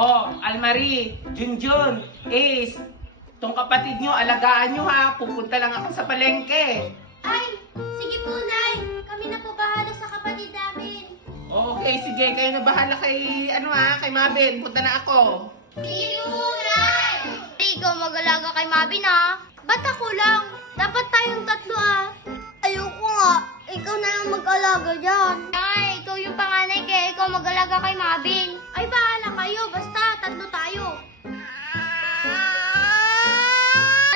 Oh, Almarie, Junjun, Ace, tong kapatid nyo, alagaan nyo ha. Pupunta lang ako sa palengke. Ay, sige po, Nay. Kami na po bahala sa kapatid namin. Okay, sige. Kayo na bahala kay, kay Mabin. Punta na ako. Sige po, Nay. Ikaw mag-alaga kay Mabin, ha? Ba't ako lang? Dapat tayong tatlo, Ayoko nga. Ikaw na lang mag-alaga dyan. Ay, ikaw yung panganay kaya ikaw mag-alaga kay Mabin. Ay, bahala kayo. Basta, tatlo tayo.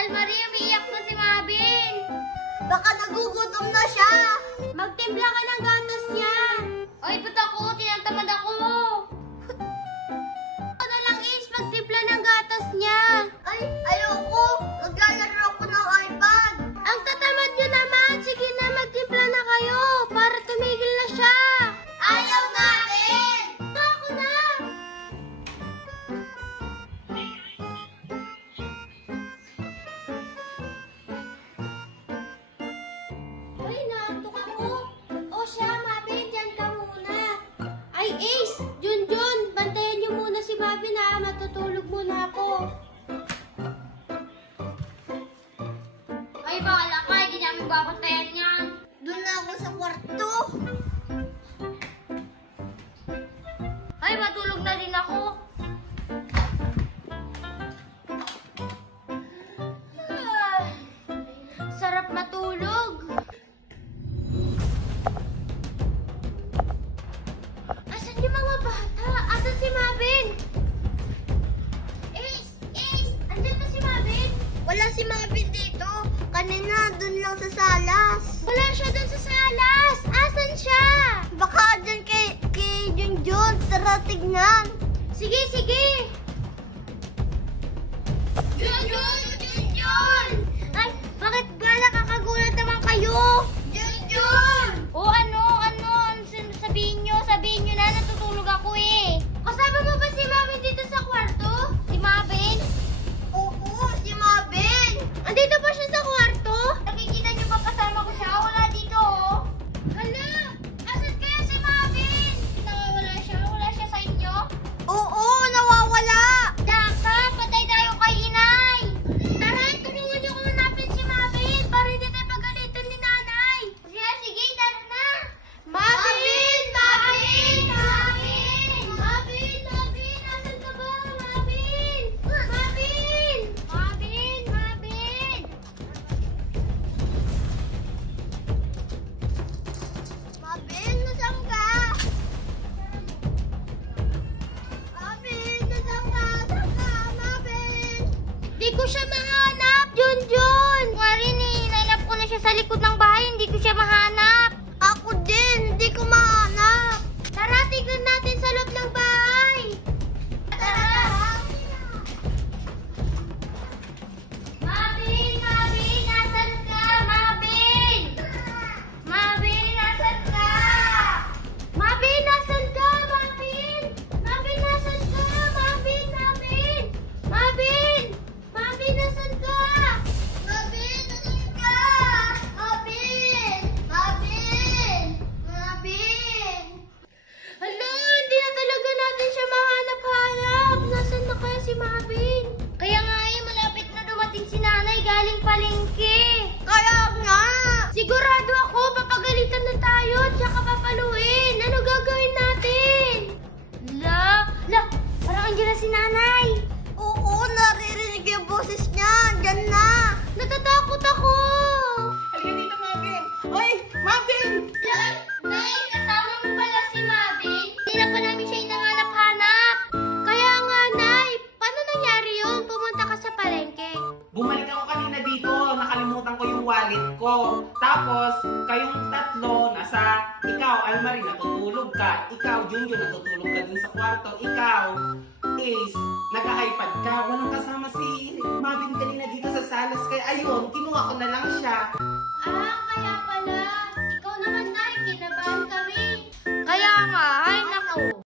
Almarie, umiiyak na si Mabin. Baka nagugutom na siya. Magtimpla ka ng gatas niya. Ay, ba't ako? Tinatamad ako. Ako na lang, Ace, magtimpla ng gatas niya. Ay, ayoko. Naglalaro ako ng iPad. Ang tatamad niyo naman. Sige na, magtimpla na kayo para tumigil na siya. Ayaw natin. Ako na. Ay, naantok ako. O siya, Mabin, dyan ka muna. Ay, Ace, Junjun, bantayan niyo muna si Mabin ha. Matutulog muna ako. Ay, bahala ka. Hindi namin babantayan yan. Doon na ako sa kwarto. Ay, matulog na din ako. Sarap matulog. Asan yung mga bata? Asan si Mabin? Ace! Ace! Andyan na si Mabin? Wala si Mabin dito. Kanina, dun lang sa salas. Wala siya dun sa salas. Asan siya? Baka dyan kay Junjun. Tara, tignan. Sige, sige. Junjun! Junjun! Ay, bakit ba nakakagulat naman kayo? Junjun! O ano? Sabihin nyo na, natutulog ako eh. Kasama mo ba si Mabin dito sa kwarto? Si Mabin? Oo, si Mabin. Andito ba siya sa kwarto? Nakikita nyo ba kasama ko siya? Wala dito oh. Hala, asan kaya si Mabin? Nawawala siya? Wala siya sa inyo? Oo, nawawala. Daka, patay tayo kay inay. Tara, tulungan nyo kung hanapin si Mabin para hindi tayo pagalitan ni nanay. Sige, tara na. Mabin! Mabin! Mabin! Mabin! Mabin! Nasaan ka ba? Mabin! Mabin! Mabin! Mabin! Mabin, nasaan ka? Mabin, nasaan ka? Saan ka? Mabin! Di ko siya mahanap, Junjun! Marin eh, nahanap ko na siya sa likod ng bahay, hindi ko siya mahanap. Ako din, hindi ko mahanap. Tara, tignan natin sa loob ng bahay. Tara! Mabin! Mabin! Nasaan ka? Mabin! Mabin! Nasaan ka? Mabin! Nasaan ka? Mabin! Mabin! Nasaan ka? Mabin! Mabin! Mabin! Mabin! Nasaan ka? Mabin! Nasaan ka? Mabin! Mabin! Mabin! Hala, hindi na talaga natin siya mahanap-hanap. Nasaan na kaya si Mabin? Kaya nga malapit na dumating si nanay galing palengke. Kaya nga! Sigurado ako, papagalitan na tayo at saka papaluin. Ano gagawin natin? La, parang andyan na si nanay. Oo, naririnig yung boses niya. Andyan na. Natatakot ako. Halika dito, Mabin. Oy, Mabin! Nay, kasama mo pala si Mabin? Hindi na pa namin siya hinahanap-hanap. Kaya nga, Nay. Paano nangyari yun? Pumunta ka sa palengke. Bumalik ako kanina dito. Nakalimutan ko yung wallet ko. Tapos, kayong tatlo, ikaw, Almarie, natutulog ka. Ikaw, Junjun, natutulog ka dun sa kwarto. Ikaw, Ace, nag-iPad ka. Walang kasama si Mabin kanina dito sa salas. Kaya ayun, kinuha ko na lang siya.